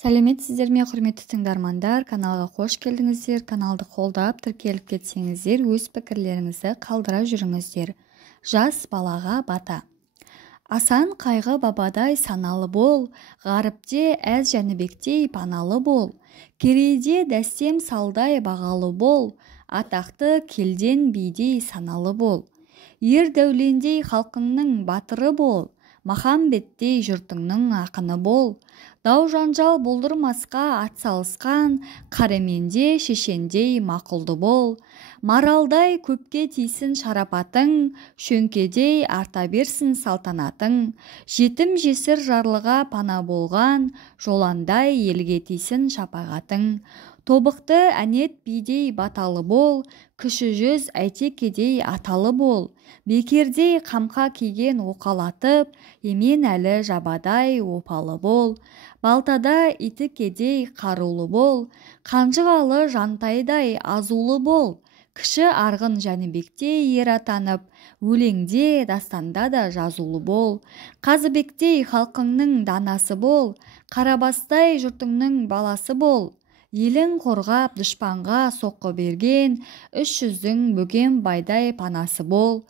Сәлеметсіздер ме, құрметті тыңдармандар, каналға қош келдіңіздер. Каналды қолдап, тіркеліп кетсеңіздер, өз пікірлеріңізді қалдыра жүріңіздер. Жас балаға бата. Асан қайғы бабадай саналы бол, ғаріпте әз жәнібектей паналы бол. Керейде дәстем салдай бағалы бол, атақты келден бидей саналы бол. Ер дәулендей халқыңның батыры бол, Махамбеттей жұртыңның ақыны бол. Дау жанжал болдырмасқа атсалысқан, қаременде шешендей мақұлды бол. Маралдай көпке тисін шарапатың, шөңкедей арта берсін салтанатың. Жетім жесір жарлыға пана болған, жоландай елге тисін шапағатың. Тобықты әнет бидей баталы бол, кіші жүз әйтекедей аталы бол. Бекердей қамқа киген оқалатып, емен әлі жабадай опалы бол. Балтада итікедей қарулы бол, қанжығалы жантайдай азулы бол. Кіші арғын жәнібектей ер атанып, өлеңде дастанда да жазулы бол. Қазыбектей халқыңның данасы бол, Қарабастай жұртыңның баласы бол. Елін қорғап дұшпанға соққы берген, 300-дің бөген байдай панасы бол.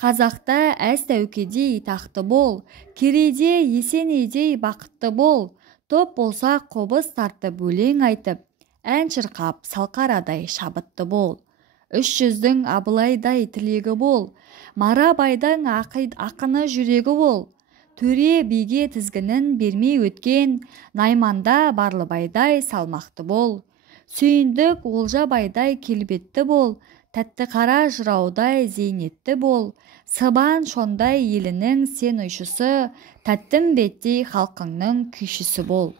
Қазақта әз тәукедей тақты бол, Керейде есенейдей бақытты бол. Топ болса қобыз тартып өлең айтып, ән шырқап салқарадай шабытты бол. 300-дің Абылайдай тілегі бол, Марабайдың ақыны жүрегі бол. Төре биге тізгінін бермей өткен, Найманда Барлыбайдай салмақты бол. Сүйіндік Олжабайдай келбетті бол, Тәтті қара жыраудай зейнетті бол. Сыбан шондай елінің сен ұйшысы, Тәттімбеттей халқыңның күйшісі бол.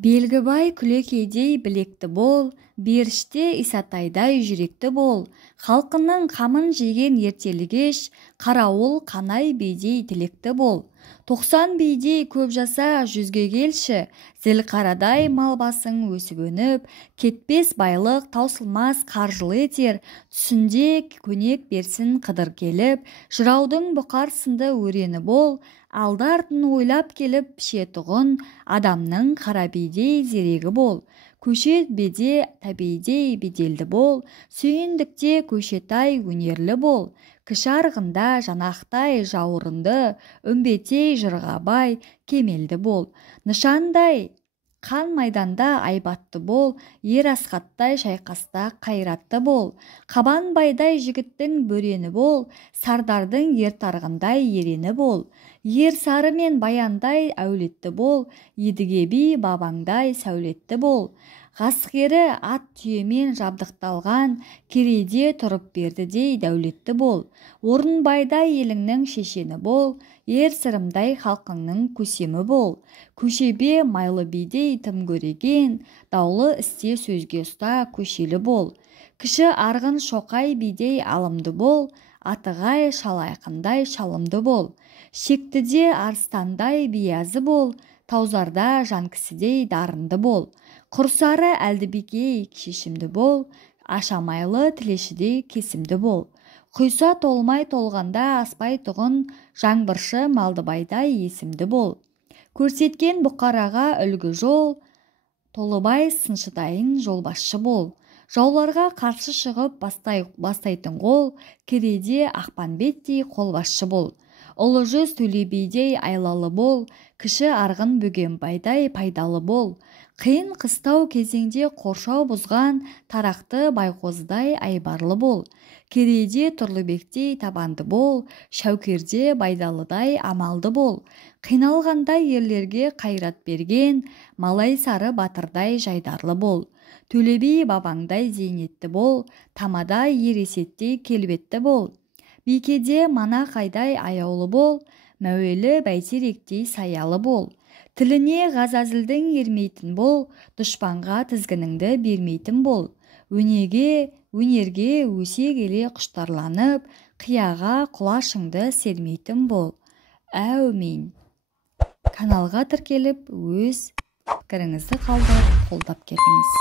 Белгібай күлекейдей білекті бол, Беріште Исатайдай жүректі бол. Халқының қамын жеген ертелігеш, Қарауыл Қанай бейдей тілекті бол. 90 бейдей көп жаса жүзге келші, Зілқарадай мал басың өсіп өніп, кетпес байлық таусылмас қаржылы етер, түсінде көнек берсін қыдыр келіп, жыраудың бұқар сынды өрені бол. Алды-артын ойлап келіп пішетұғын, адамның қарабейдей зерегі бол. Көшет беде тәбейдей беделді бол, сүйіндікте көшетай өнерлі бол. Кіші арғында жанақтай жауырынды, үмбетей жырғабай кемелді бол. Нышандай қан майданда айбатты бол, ер асқаттай шайқаста қайратты бол. Қабанбайдай жігіттің бөрені бол, сардардың ертарғындай ерені бол. Ер сары мен баяндай әулетті бол, едіге би бабаңдай сәулетті бол. Ғасқері ат түйемен жабдықталған, Керейде тұрып бердідей дәулетті бол. Орынбайдай еліңнің шешені бол, ер сырымдай халқыңның көсемі бол. Көшебе майлы бидей тым көреген, даулы істе сөзге ұста көшелі бол. Кіші арғын шоқай бидей алымды бол, атығай шалайқындай шалымды бол. Шектіде арыстандай биязы бол, таузарда жан кісідей дарынды бол. Құрсары әлдібекей шешімді бол, ашамайлы тілешідей кесімді бол. Құйса толмай толғанда аспай тұғын, жаңбыршы Малдыбайдай есімді бол. Көрсеткен бұқараға үлгі жол, Толыбай сыншыдайын жолбасшы бол. Жауларға қарсы шығып бастайтын қол, Керейде Ақпанбеттей қолбасшы бол. Ұлы жүз Төлебейдей айлалы бол, кіші арғын Бөгенбайдай пайдалы бол. Қиын қыстау кезеңде қоршау бұзған, тарақты Байқоздай айбарлы бол. Керейде Тұрлыбектей табанды бол, Шәукерде Байдалыдай амалды бол. Қиналғанда ерлерге қайрат берген, Малай сары батырдай жайдарлы бол. Төлебей бабаңдай зейнетті бол, Тамада ересеттей келбетті бол. Бикеде Манақайдай аяулы бол, Мәуелі Бәйтеректей саялы бол. Тіліне ғазазілдің ермейтін бол, дұшпанға тізгініңді бермейтін бол. Өнерге өсе келе құштарланып, қияға құлашыңды сермейтін бол. Әумин. Каналға тіркеліп, өз пікіріңізді қалдырып, қолдап кетіңіз.